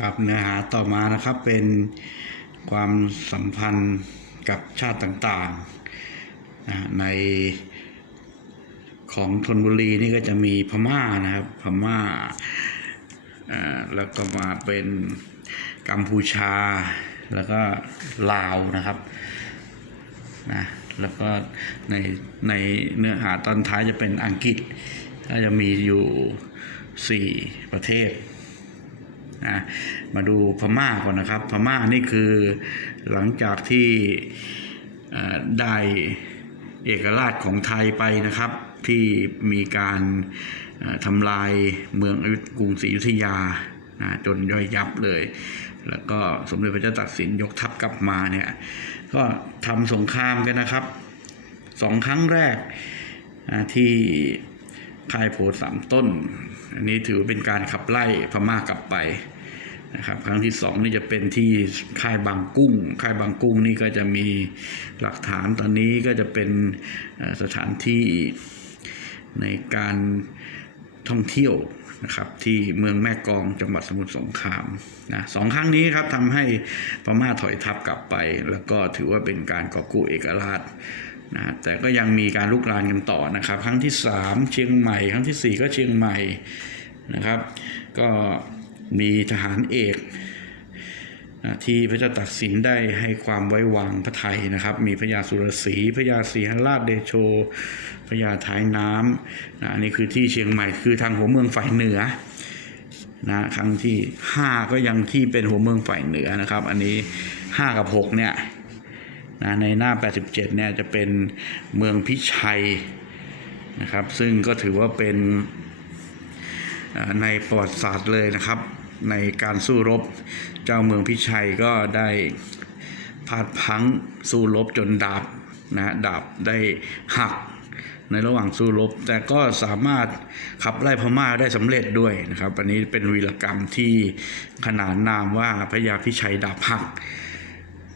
ครับเนื้อหาต่อมานะครับเป็นความสัมพันธ์กับชาติต่างๆนะในของธนบุรีนี่ก็จะมีพม่านะครับ พม่าอ่าแล้วก็มาเป็นกัมพูชาแล้วก็ลาวนะครับนะแล้วก็ในในเนื้อหาตอนท้ายจะเป็นอังกฤษก็จะมีอยู่สี่ประเทศ นะมาดูพม่าก่อนนะครับ พม่านี่คือหลังจากที่ได้เอกราชของไทยไปนะครับ ที่มีการทำลายเมืองอกรุงศรีอยุธยานะจนย่อยยับเลย แล้วก็สมเด็จพระเจ้าตากสินยกทัพกลับมาเนี่ยก็ทำสงครามกันนะครับสองครั้งแรกที่ ค่ายโพสามต้น อันนี้ถือเป็นการขับไล่พม่ากลับไปนะครับครั้งที่สองนี่จะเป็นที่ค่ายบางกุ้ง ค่ายบางกุ้งนี่ก็จะมีหลักฐานตอนนี้ก็จะเป็นสถานที่ในการท่องเที่ยวนะครับที่เมืองแม่กองจังหวัดสมุทรสงครามนะสองครั้งนี้ครับทำให้พม่าถอยทัพกลับไป แล้วก็ถือว่าเป็นการกอบกู้เอกราช นะแต่ก็ยังมีการลุกรานกันต่อนะครับ ครั้งที่สามเชียงใหม่ ครั้งที่สี่ก็เชียงใหม่นะครับ ก็มีทหารเอกนะที่พระเจ้าตากสินได้ให้ความไว้วางพระไทยนะครับ มีพระยาสุรศรีพระยาศรีหราชเดโชพระยาท้ายน้ำนะนนี้คือที่เชียงใหม่คือทางหัวเมืองฝ่ายเหนือนะครั้งที่ห้าก็ยังที่เป็นหัวเมืองฝ่ายเหนือนะครับ อันนี้ห้ากับหกเนี่ย นะในหน้า 87 เนี่ยจะเป็นเมืองพิชัยนะครับ ซึ่งก็ถือว่าเป็นในประวัติศาสตร์เลยนะครับ ในการสู้รบเจ้าเมืองพิชัยก็ได้พลาดพังสู้รบจนดาบนะดาบได้หักในระหว่างสู้รบ แต่ก็สามารถขับไล่พม่าได้สำเร็จด้วยนะครับ อันนี้เป็นวีรกรรมที่ขนานนามว่าพระยาพิชัยดาบหัก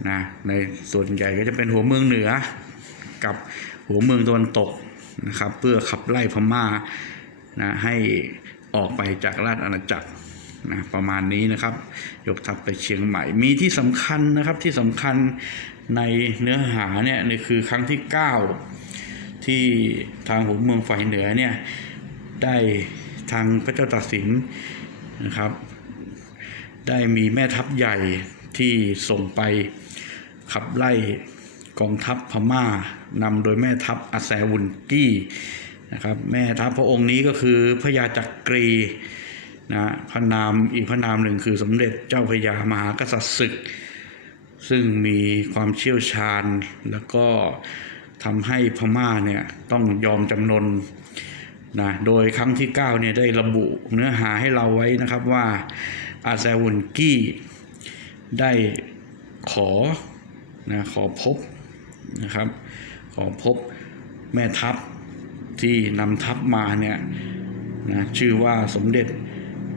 นะในส่วนใหญ่ก็จะเป็นหัวเมืองเหนือ กับหัวเมืองตะวันตกนะครับ เพื่อขับไล่พม่านะให้ออกไปจากราชอาณาจักรนะประมาณนี้นะครับ ยกทัพไปเชียงใหม่ มีที่สำคัญนะครับที่สำคัญในเนื้อหาเนี่ยนี่คือครั้งที่ 9 ที่ทางหัวเมืองฝ่ายเหนือเนี่ยได้ทางพระเจ้าตากสินนะครับ ได้มีแม่ทัพใหญ่ที่ส่งไป ขับไล่กองทัพพม่านำโดยแม่ทัพอาแซวุนกี้นะครับแม่ทัพพระองค์นี้ก็คือพระยาจักรีนะพระนามอีกพระนามหนึ่งคือสมเด็จเจ้าพระยามหากษัตริย์ศึก ซึ่งมีความเชี่ยวชาญแล้วก็ทำให้พม่าเนี่ยต้องยอมจำนนนะโดยครั้งที่9เนี่ยได้ระบุเนื้อหาให้เราไว้นะครับว่าอาแซวุนกี้ได้ขอ นะขอพบนะครับ ขอพบแม่ทัพที่นำทัพมาเนี่ยนะชื่อว่าสมเด็จ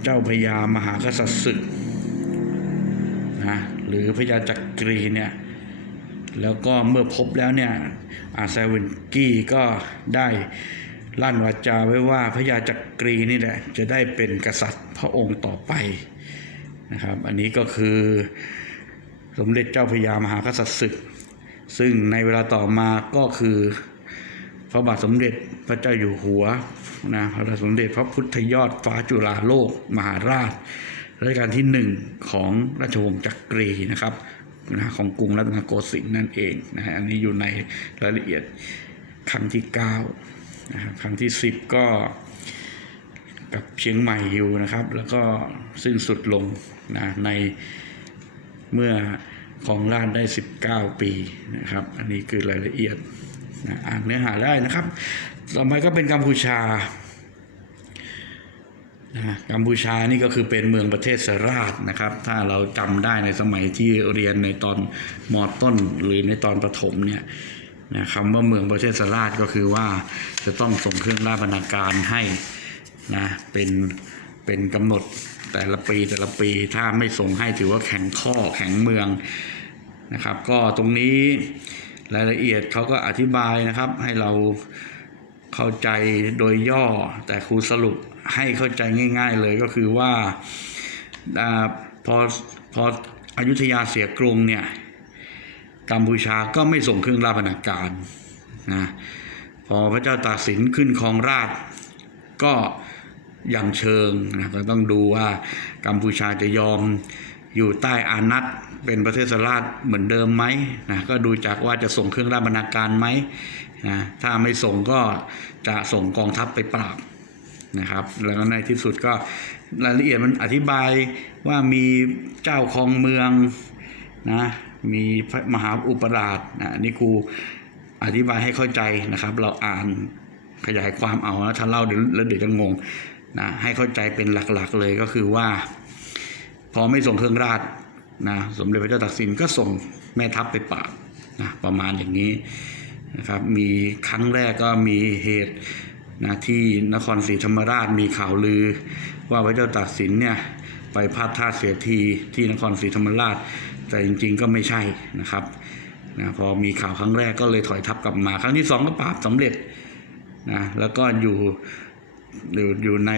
เจ้าพระยามหากษัตริย์ศึกนะหรือพระยาจักรีเนี่ยแล้วก็เมื่อพบแล้วเนี่ยอาแซวินกี้ก็ได้ลั่นวาจาไว้ว่าพระยาจักรีนี่แหละจะได้เป็นกษัตริย์พระองค์ต่อไปนะครับ อันนี้ก็คือ สมเด็จเจ้าพระยามหากษัตริย์ศึก ซึ่งในเวลาต่อมาก็คือพระบาทสมเด็จพระเจ้าอยู่หัวนะพระบาทสมเด็จพระพุทธยอดฟ้าจุฬาโลก มหาราชรัชกาลที่หนึ่งของราชวงศ์จักรีนะครับนะของกรุงรัตนโกสินทร์นั่นเองนะฮะอันนี้อยู่ในรายละเอียดครั้งที่9นะครับครั้งที่ 10 ก็กับเชียงใหม่อยู่นะครับ แล้วก็สิ้นสุดลงนะใน เมื่อของราชได้ 19 ปีนะครับ อันนี้คือรายละเอียดนะอ่านเนื้อหาได้นะครับ ต่อไปก็เป็นกัมพูชานะกัมพูชานี่ก็คือเป็นเมืองประเทศสราชนะครับ ถ้าเราจำได้ในสมัยที่เรียนในตอนมอต้นหรือในตอนประถมเนี่ยนะคำว่าเมืองประเทศสราชก็คือว่าจะต้องส่งเครื่องราชบรรณาการให้นะเป็น เป็นกำหนดแต่ละปีแต่ละปีถ้าไม่ส่งให้ถือว่าแข็งข้อแข็งเมืองนะครับ ก็ตรงนี้รายละเอียดเขาก็อธิบายนะครับ ให้เราเข้าใจโดยย่อ แต่ครูสรุปให้เข้าใจง่าย ๆ เลยก็คือว่าอพอพออยุธยาเสียกรุงเนี่ยกัมพูชาก็ไม่ส่งเครื่องราชบรรณาการนะพอพระเจ้าตากสินขึ้นครองราชย์ ก็ยังเชิงนะก็ต้องดูว่ากัมพูชาจะยอมอยู่ใต้อานัตเป็นประเทศสราชเหมือนเดิมไหมนะก็ดูจากว่าจะส่งเครื่องราชบรรณาการไหมนะถ้าไม่ส่งก็จะส่งกองทัพไปปราบนะครับแล้วในที่สุดก็รายละเอียดมันอธิบายว่ามีเจ้าครองเมืองนะมีมหาอุปราชนะอันนี่ครูอธิบายให้เข้าใจนะครับ เราอ่านขยายความเอานะถ้าเล่าเดี๋ยวแล้วเดี๋ยวจะงง นะให้เข้าใจเป็นหลักๆเลยก็คือว่า พอไม่ส่งเครื่องราชนะสมเด็จพระเจ้าตากสินก็ส่งแม่ทัพไปปราบนะประมาณอย่างนี้นะครับมีครั้งแรกก็มีเหตุนะที่นครศรีธรรมราชมีข่าวลือ ว่าพระเจ้าตากสินเนี่ยไปพาดท่าเสียทีที่นครศรีธรรมราช แต่จริงๆก็ไม่ใช่นะครับนะพอมีข่าวครั้งแรกก็เลยถอยทัพกลับมา ครั้งที่สองก็ปราบสำเร็จนะแล้วก็อยู่ อยู่อยู่ใน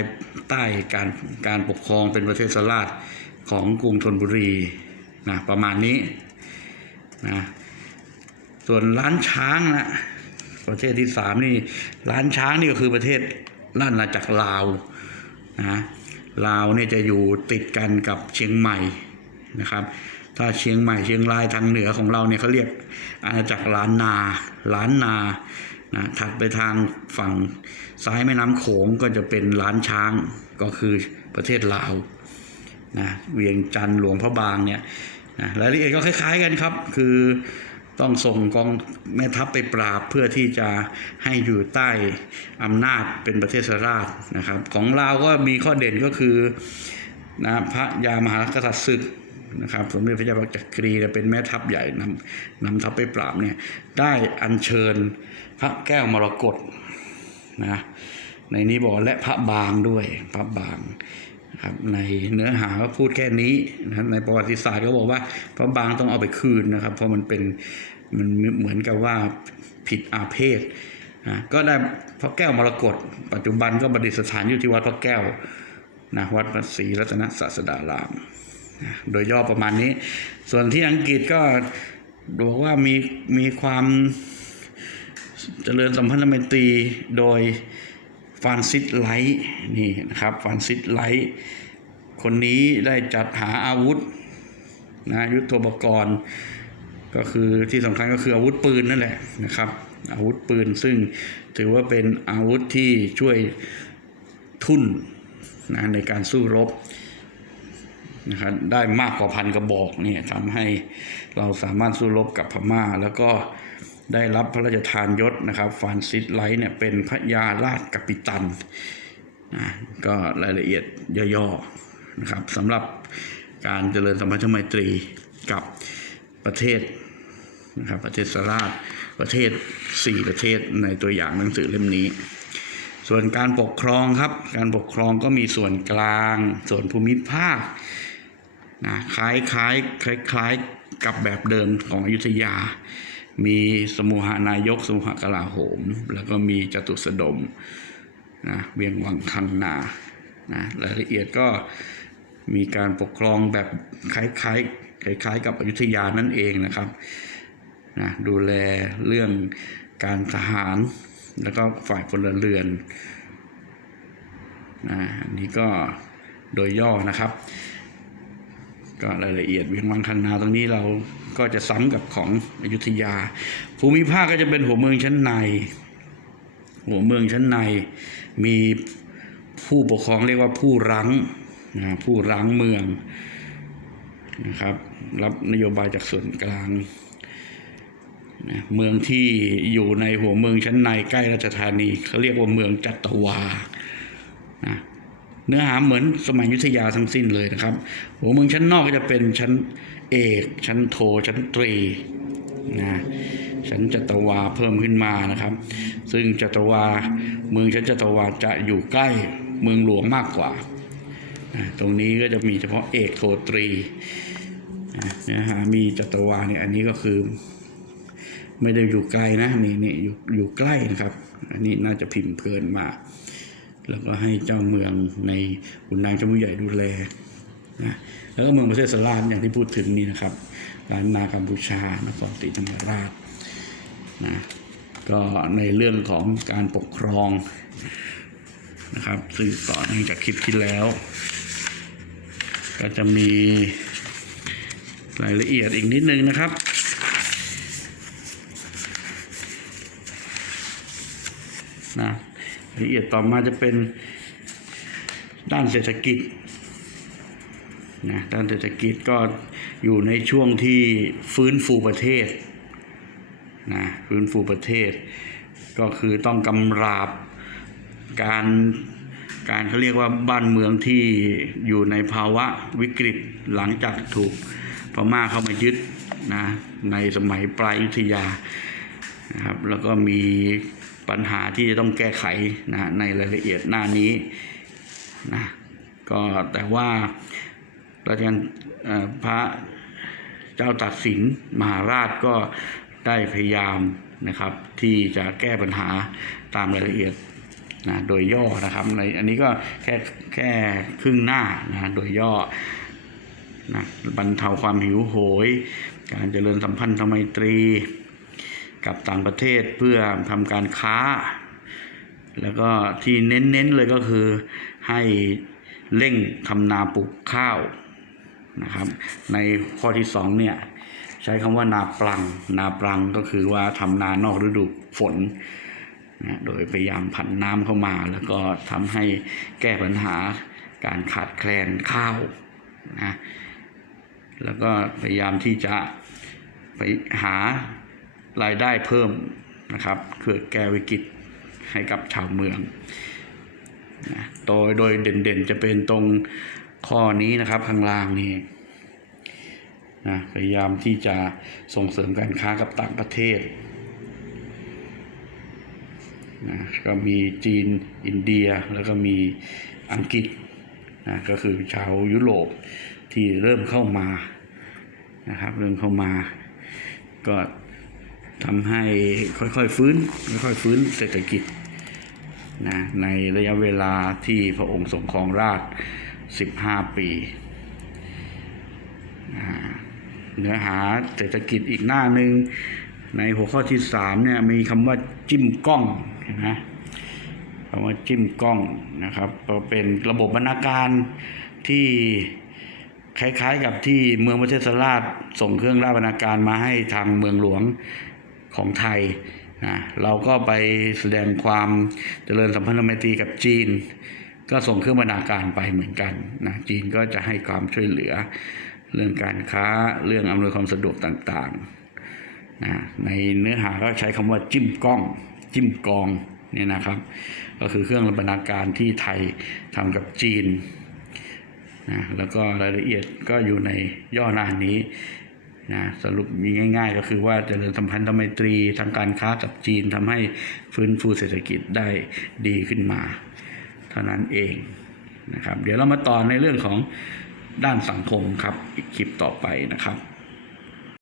ใต้การการปกครองเป็นประเทศราชของกรุงธนบุรีนะประมาณนี้นะส่วนร้านช้างนะประเทศที่สามนี่ร้านช้างนี่ก็คือประเทศล้านนาจากรลาวนะลาวเนี่ยจะอยู่ติดกันกับเชียงใหม่นะครับ ถ้าเชียงใหม่เชียงรายทางเหนือของเราเนี่ยเขาเรียกอาณาจักรล้านนาล้านนา นะถัดไปทางฝั่งซ้ายแม่น้ำโขงก็จะเป็นล้านช้างก็คือประเทศลาวนะเวียงจันทร์หลวงพระบางเนี่ยนะรายละเอียดก็คล้าย ๆกันครับ คือต้องส่งกองแม่ทัพไปปราบเพื่อที่จะให้อยู่ใต้อำนาจเป็นประเทศราชนะครับ ของลาวก็มีข้อเด่นก็คือนะพระยามหากษัตริย์ศึก นะครับสมเด็จพระเจ้าจักรีเป็นแม่ทัพใหญ่นำนำทัพไปปราบเนี่ยได้อัญเชิญพระแก้วมรกตนะในนี้บอกและพระบางด้วยพระบางครับในเนื้อหาก็พูดแค่นี้นะในประวัติศาสตร์ก็บอกว่าพระบางต้องเอาไปคืนนะครับ เพราะมันเป็นมันเหมือนกับว่าผิดอาเพศนะก็ได้พระแก้วมรกตปัจจุบันก็ประดิษฐานอยู่ที่วัดพระแก้วนะวัดพระศรีรัตนศาสดารามนะ โดยย่อประมาณนี้ ส่วนที่อังกฤษก็บอกว่ามีมีความเจริญสัมพันธไมตรีโดยฟานซิสไลท์นี่นะครับฟานซิสไลท์คนนี้ได้จัดหาอาวุธนะยุทโธปกรณ์ ก็คือที่สำคัญก็คืออาวุธปืนนั่นแหละนะครับ อาวุธปืนซึ่งถือว่าเป็นอาวุธที่ช่วยทุ่นนะในการสู้รบ นะครับได้มากกว่าพันกระบอกเนี่ยทำให้เราสามารถสู้รบกับพม่า แล้วก็ได้รับพระราชทานยศนะครับฟานซิสไลท์เนี่ยเป็นพระยาราชกัปตันนะก็รายละเอียดย่อๆนะครับสำหรับการเจริญสัมพันธไมตรีกับประเทศนะครับประเทศสราชประเทศ 4 ประเทศในตัวอย่างหนังสือเล่มนี้ ส่วนการปกครองครับ การปกครองก็มีส่วนกลาง ส่วนภูมิภาค นะคล้ายคล้ายคล้ายคล้ายกับแบบเดิมของอยุธยา มีสมุหานายก สมุหกลาโหม แล้วก็มีจตุสดมนะเวียงวังคันนานะรายละเอียดก็มีการปกครองแบบคล้ายคล้ายคล้ายคล้ายๆกับอยุธยานั่นเองนะครับนะดูแลเรื่องการทหารแล้วก็ฝ่ายพลเรือนนะอันนี้ก็โดยย่อนะครับ ก็รายละเอียดเวียงวังคันนาตรงนี้เราก็จะซ้ำกับของอยุธยา ภูมิภาคก็จะเป็นหัวเมืองชั้นใน หัวเมืองชั้นใน มีผู้ปกครองเรียกว่าผู้รั้งนะผู้รั้งเมืองนะครับ รับนโยบายจากส่วนกลางนะเมืองที่อยู่ในหัวเมืองชั้นในใกล้ราชธานีเขาเรียกว่าเมืองจัตวาน เนื้อหาเหมือนสมัยยุทธยาทั้งสิ้นเลยนะครับหัวเมืองชั้นนอกก็จะเป็นชั้นเอก ชั้นโท ชั้นตรีนะชั้นจัตวาเพิ่มขึ้นมานะครับ ซึ่งจัตวาเมืองชั้นจัตวาจะอยู่ใกล้เมืองหลวงมากกว่าตรงนี้ก็จะมีเฉพาะเอกโทตรีนะเนื้อหามีจัตวาเนี่ยอันนี้ก็คือ ไม่ได้อยู่ไกลนะนี่นี่อยู่อยู่ใกล้นะครับ อันนี้น่าจะพิมพ์เพลินมา แล้วก็ให้เจ้าเมืองในขุนนางเจ้าผู้ใหญ่ดูแลนะแล้วก็เมืองประเทศสลานอย่างที่พูดถึงนี่นะครับล้านนากัมพูชานครศรีธรรมราชนะก็ในเรื่องของการปกครองนะครับซึ่งต่อเนื่องจากคลิปที่แล้ว ก็จะมีรายละเอียดอีกนิดนึงนะครับ นะราย ละเอียดต่อมาจะเป็นด้านเศรษฐกิจนะด้านเศรษฐกิจก็อยู่ในช่วงที่ฟื้นฟูประเทศนะฟื้นฟูประเทศ ก็คือต้องกำราบการการเขาเรียกว่าบ้านเมืองที่อยู่ในภาวะวิกฤตหลังจากถูกพม่าเข้ามายึดนะในสมัยปลายยุธยานะครับแล้วก็มี ปัญหาที่จะต้องแก้ไขนะในรายละเอียดหน้านี้นะก็แต่ว่ารัชกาลเอ่อพระเจ้าตากสินมหาราชก็ได้พยายามนะครับ ที่จะแก้ปัญหาตามรายละเอียดนะโดยย่อนะครับในอันนี้ก็แค่แค่ครึ่งหน้านะโดยย่อนะบรรเทาความหิวโหย การเจริญสัมพันธไมตรี กับต่างประเทศเพื่อทำการค้า แล้วก็ที่เน้นๆเลยก็คือให้เร่งทำนาปลูกข้าวนะครับ ในข้อที่สองเนี่ยใช้คำว่านาปลัง นาปลังก็คือว่าทำนานอกฤดูฝนนะโดยพยายามผันน้ำเข้ามา แล้วก็ทำให้แก้ปัญหาการขาดแคลนข้าวนะแล้วก็พยายามที่จะไปหา รายได้เพิ่มนะครับเพื่อแก้วิกฤตให้กับชาวเมืองนะโดยโดยเด่นๆ จะเป็นตรงข้อนี้นะครับข้างล่างนี้นะพยายามที่จะส่งเสริมการค้ากับต่างประเทศนะก็มีจีนอินเดียแล้วก็มีอังกฤษนะก็คือชาวยุโรปที่เริ่มเข้ามานะครับเริ่มเข้ามาก็ ทำให้ค่อยๆฟื้นค่อยๆฟื้นเศรษฐกิจนะในระยะเวลาที่พระองค์ทรงครองราช 15 ปี เนื้อหาเศรษฐกิจอีกหน้าหนึ่งในหัวข้อที่สามเนี่ยมีคำว่าจิ้มกล้องนไหมคำว่าจิ้มกล้องนะครับก็เป็นระบบบรรณาการที่คล้ายๆกับที่เมืองประเทศสลาดส่งเครื่องราชบรรณาการมาให้ทางเมืองหลวง ของไทยนะเราก็ไปแสดงความเจริญสัมพันธไมตรีกับจีน ก็ส่งเครื่องบรรณาการไปเหมือนกันนะจีนก็จะให้ความช่วยเหลือเรื่องการค้าเรื่องอำนวยความสะดวกต่างๆนะในเนื้อหาก็ใช้คำว่าจิ้มกล้อง จิ้มกองเนี่ยนะครับ ก็คือเครื่องบรรณาการที่ไทยทำกับจีนนะแล้วก็รายละเอียดก็อยู่ในย่อหน้านี้ นะสรุปมีง่าย ๆ ก็คือว่าเจริญสัมพันธไมตรีทางการค้ากับจีนทำให้ฟื้นฟูเศรษฐกิจได้ดีขึ้นมา เท่านั้นเองนะครับ เดี๋ยวเรามาต่อในเรื่องของด้านสังคมครับอีกคลิปต่อไปนะครับ